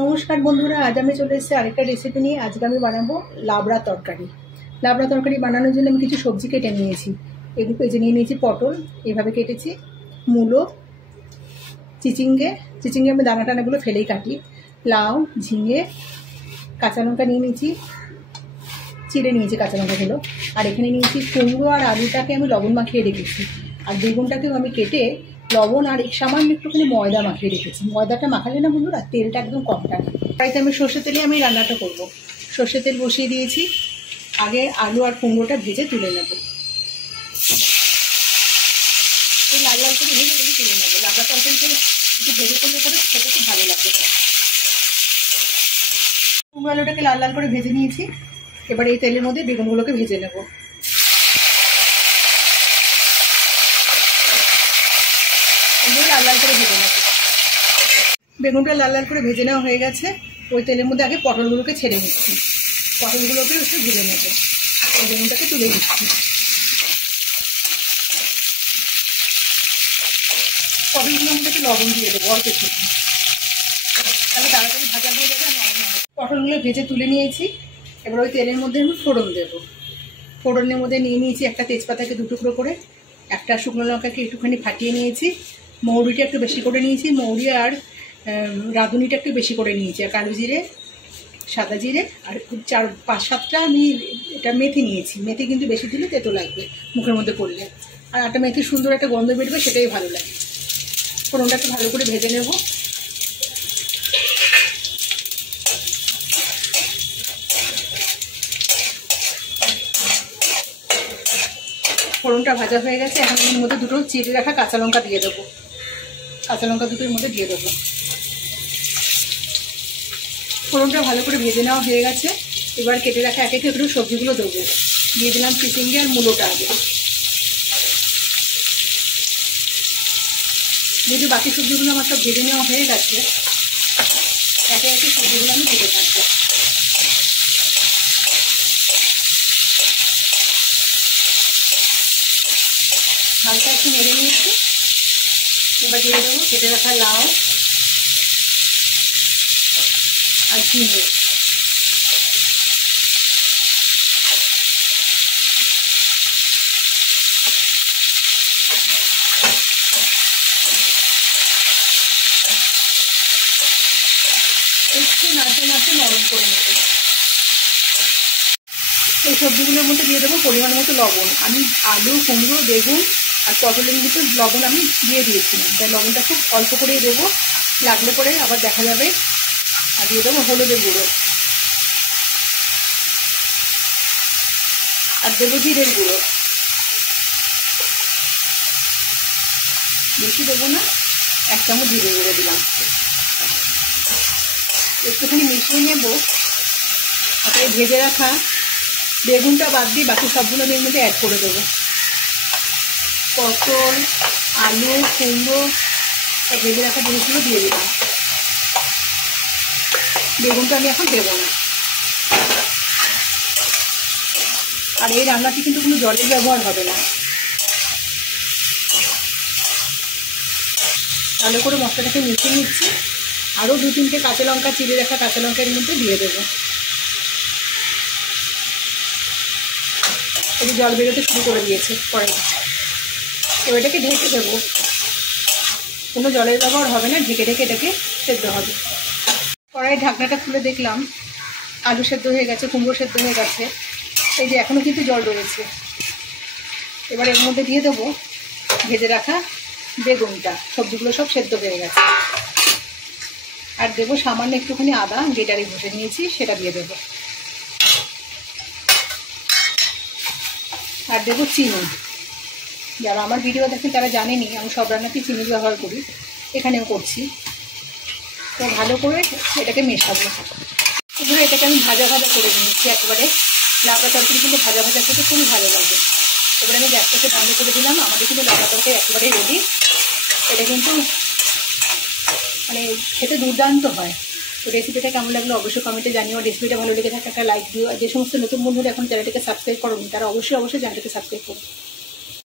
নমস্কার বন্ধুরা, আজ আমি চলে এসেছি আরেকটা রেসিপি নিয়ে। আজকে আমি বানাবো লাবড়া তরকারি। লাবড়া তরকারি বানানোর জন্য আমি কিছু সবজি কেটে নিয়েছি। এগুলো কেটে নিয়েছি পটল, এভাবে কেটেছি, মূলো, চিচিঙ্গে আমি দানা টানাগুলো ফেলেই কাটি, লাউ, ঝিঙে, কাঁচা লঙ্কা নিয়ে নিয়েছি, চিড়ে নিয়েছি কাঁচা লঙ্কাগুলো। আর এখানে নিয়েছি কুমড়ো আর আলুটাকে আমি লবণ মাখিয়ে রেখেছি। আর বেগুনটাকেও আমি কেটে লবণ আর সামান্য একটুখানি ময়দা মাখিয়ে রেখেছি। ময়দাটা মাখালে না বন্ধুরা তেলটা একদম কম টানে। তাইতে আমি সর্ষের তেলে আমি রান্নাটা করব। সর্ষের তেল বসিয়ে দিয়েছি। আগে আলু আর কুমড়োটা ভেজে তুলে নেব। এই লাল লাল করে ভেজে তুলে নেবো। লাবড়া তরকারিতে একটু ভেজে করলে পরে খেতে খুব ভালো লাগবে। কুমড়ো আলুটাকে লাল লাল করে ভেজে নিয়েছি। এবার এই তেলের মধ্যে বেগুনগুলোকে ভেজে নেব। লাল লাল করে ভেজে নেব। বেগুনটা লাল লাল করে ভেজে নেওয়া হয়ে গেছে। ওই তেলের মধ্যে আগে পটলগুলোকে ছেড়ে নিচ্ছি। পটলগুলোকে একটু ভেজে নেব। বেগুনটাকে তুলে দিচ্ছি। পটলগুলোর মধ্যে একটু লবণ দিয়ে দেবো অল্প একটু, তাহলে তাড়াতাড়ি ভাজা হয়ে যাবে। পটলগুলো ভেজে তুলে নিয়েছি। এবার ওই তেলের মধ্যে আমি ফোড়ন দেবো। ফোড়নের মধ্যে নিয়ে নিয়েছি একটা তেজপাতাকে দু টুকরো করে, একটা শুকনো লঙ্কাকে একটুখানি ফাটিয়ে নিয়েছি, মৌরিটা একটু বেশি করে নিয়েছি, মৌরি আর রাঁধুনিটা একটু বেশি করে নিয়েছি, আর কালো জিরে, সাদা জিরে, আর 4-5-7টা আমি এটা মেথি নিয়েছি। মেথি কিন্তু বেশি দিলে তেতো লাগবে মুখের মধ্যে পড়লে, আর একটা মেথি সুন্দর একটা গন্ধ বেরোবে, সেটাই ভালো লাগে। ফোড়নটা একটু ভালো করে ভেজে নেব। ফোড়নটা ভাজা হয়ে গেছে। এখন এর মধ্যে দুটো চিড়ে রাখা কাঁচা লঙ্কা দিয়ে দেবো। কাঁচা লঙ্কা দুটোর মধ্যে দিয়ে দেবো। ফোড়নটা ভালো করে ভেজে নেওয়া হয়ে গেছে। এবার কেটে রাখা এক এক একটু সবজিগুলো দেবো। দিয়ে দিলাম চিচিঙ্গে আর মূলোটা আগে। যেহেতু বাকি সবজিগুলো আমার সব ভেজে নেওয়া হয়ে গেছে, একে একে সবজিগুলো আমি দিতে থাকবো। হালকা একটু নেড়ে নিয়েছি। এবার দিয়ে দেবো কেটে রাখা লাউ আর ঝিঙে। একটু নাড়তে নাড়তে নরম করে নেব। এই সবজিগুলোর মধ্যে দিয়ে দেবো পরিমাণ মতো লবণ। আমি আলু, কুমড়ো, বেগুন আর পটলের মধ্যে লবণ আমি দিয়ে দিয়েছিলাম, তাই লবণটা খুব অল্প করেই দেবো, লাগলে পরে আবার দেখা যাবে। আর দিয়ে দেবো হলুদের গুঁড়ো, আর দেবো জিরের গুঁড়ো। বেশি দেবো না, 1 চামচ জিরে গুঁড়ো দিলাম। একটুখানি মিশিয়ে নেবো। তারপরে ভেজে রাখা বেগুনটা বাদ দিয়ে বাকি সবগুলো আমি এর মধ্যে অ্যাড করে দেবো। পটল, আলু, কুমড়ো সব ভেজে রাখা জিনিসগুলো দিয়ে দিলাম। বেগুনটা আমি এখন দেবো না। আর এই রান্নাটি কিন্তু কোনো জলের ব্যবহার হবে না। ভালো করে মশলাটাকে মিশিয়ে নিচ্ছি। আরও 2-3টে কাঁচা লঙ্কা, চিড়ে রাখা কাঁচা লঙ্কার মধ্যে দিয়ে দেবো। একটু জল বেরোতে শুরু করে দিয়েছে পরে। এবার এটাকে ঢেকে দেবো। কোনো জলের ব্যবহার হবে না, ঢেকে ঢেকে এটাকে সেদ্ধ হবে। কড়াই ঢাকনাটা খুলে দেখলাম আলু সেদ্ধ হয়ে গেছে, কুমড়ো সেদ্ধ হয়ে গেছে। এই যে এখনও কিন্তু জল রয়েছে। এবার এর মধ্যে দিয়ে দেবো ভেজে রাখা বেগুনটা। সবজিগুলো সব সেদ্ধ হয়ে গেছে। আর দেবো সামান্য একটুখানি আদা, গ্রেটারে ঘষে নিয়েছি, সেটা দিয়ে দেবো। আর দেবো চিনি। যারা আমার ভিডিও দেখেন তারা জানেনি আমি সব রান্নাতেই চিনি ব্যবহার করি, এখানেও করছি। তো ভালো করে এটাকে মেশাবো। এগুলো এটাকে আমি ভাজা ভাজা করে নিয়েছি একেবারে। লাবড়া তরকারি কিন্তু ভাজা ভাজা খেতে খুবই ভালো লাগে। এবার আমি গ্যাসটাকে বন্ধ করে দিলাম। আমাদের কিন্তু লাবড়া তরকারি একেবারে রেডি। এটা কিন্তু মানে খেতে দুর্দান্ত হয়। তো রেসিপিটা কেমন লাগলো অবশ্যই কমেন্টে জানিও। রেসিপিটা ভালো লেগে থাকে একটা লাইক দিও। আর যে সমস্ত নতুন বন্ধুরা এখন চ্যানেলটাকে সাবস্ক্রাইব করোনি তারা অবশ্যই চ্যানেলটাকে সাবস্ক্রাইব করো।